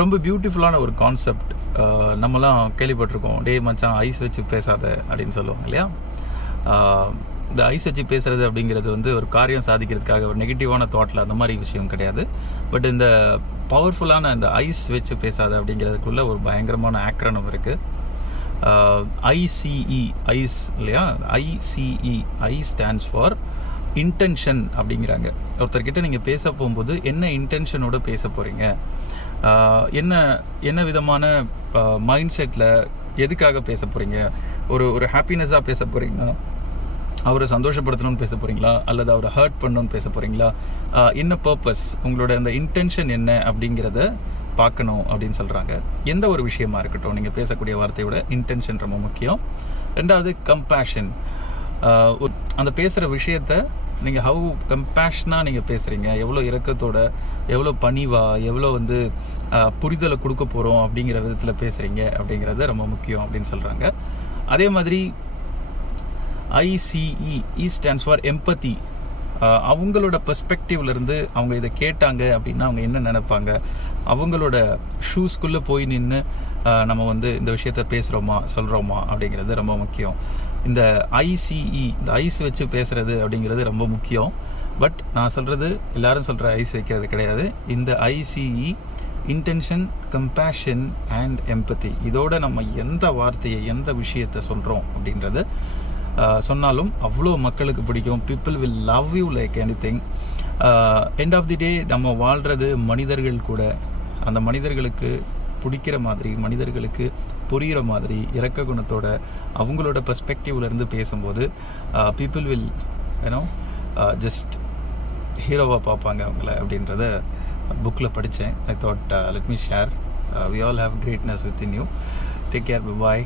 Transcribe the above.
ரொம்ப பியூட்டிஃபுல்லான ஒரு கான்செப்ட். நம்மலாம் கேள்விப்பட்டிருக்கோம், டே மச்சான் ஐஸ் வச்சு பேசாத அப்படின்னு சொல்லுவாங்க இல்லையா. இந்த ஐஸ் வச்சு பேசுறது அப்படிங்கிறது வந்து ஒரு காரியம் சாதிக்கிறதுக்காக ஒரு நெகட்டிவான தாட்டில் அந்த மாதிரி விஷயம் கிடையாது. பட் இந்த பவர்ஃபுல்லான இந்த ஐஸ் வச்சு பேசாத அப்படிங்கிறதுக்குள்ள ஒரு பயங்கரமான ஆக்ரனம் இருக்குது. ஐசிஇ ஐஸ் இல்லையா. ICE I stands for intention அப்படிங்கிறாங்க. ஒருத்தர்கிட்ட நீங்கள் பேச போகும்போது என்ன இன்டென்ஷனோட பேச போகிறீங்க, என்ன விதமான மைண்ட் செட்டில் எதுக்காக பேச போகிறீங்க. ஒரு ஹாப்பினஸாக பேச போகிறீங்களா, அவரை சந்தோஷப்படுத்தணும்னு பேச போகிறீங்களா, அல்லது அவரை ஹர்ட் பண்ணணும்னு பேச போகிறீங்களா, என்ன பர்பஸ், உங்களோட அந்த இன்டென்ஷன் என்ன அப்படிங்கிறத பார்க்கணும் அப்படின்னு சொல்கிறாங்க. எந்த ஒரு விஷயமா இருக்கட்டும், நீங்கள் பேசக்கூடிய வார்த்தையோட இன்டென்ஷன் ரொம்ப முக்கியம். ரெண்டாவது கம்பேஷன். அந்த பேசுகிற விஷயத்த நீங்கள் ஹவு கம்பேஷனாக நீங்கள் பேசுகிறீங்க, எவ்வளோ இரக்கத்தோட, எவ்வளோ பணிவாக, எவ்வளோ வந்து புரிதலை கொடுக்க போகிறோம் அப்படிங்கிற விதத்தில் பேசுகிறீங்க அப்படிங்கிறது ரொம்ப முக்கியம் அப்படின்னு சொல்கிறாங்க. அதே மாதிரி ஐசிஇ இ ஸ்டாண்ட்ஸ் ஃபார் எம்பத்தி. அவங்களோட பெர்ஸ்பெக்டிவ்லேருந்து அவங்க இதை கேட்டாங்க அப்படின்னா அவங்க என்ன நினைப்பாங்க, அவங்களோட ஷூஸ்குள்ளே போய் நின்று நம்ம வந்து இந்த விஷயத்த பேசுகிறோமா சொல்கிறோமா அப்படிங்கிறது ரொம்ப முக்கியம். இந்த ஐசிஇ, இந்த ஐஸ் வச்சு பேசுகிறது அப்படிங்கிறது ரொம்ப முக்கியம். பட் நான் சொல்கிறது எல்லாரும் சொல்கிற ஐஸ் வைக்கிறது கிடையாது. இந்த ஐசிஇ இன்டென்ஷன், கம்பேஷன் அண்ட் எம்பத்தி, இதோட நம்ம எந்த வார்த்தையை எந்த விஷயத்தை சொல்கிறோம் அப்படின்றது சொன்னாலும் அவ்வளோ மக்களுக்கு பிடிக்கும். People will love you like anything. End of the day நம்ம வாழ்கிறது மனிதர்கள் கூட, அந்த மனிதர்களுக்கு பிடிக்கிற மாதிரி, மனிதர்களுக்கு புரிகிற மாதிரி, இரக்க குணத்தோட அவங்களோட பெர்ஸ்பெக்டிவ்லேருந்து பேசும்போது பீப்புள் வில் ஜஸ்ட் ஹீரோவாக பார்ப்பாங்க அவங்கள அப்படின்றத புக்கில் படித்தேன். I thought let me share. We all have greatness with in you. Take care, bye.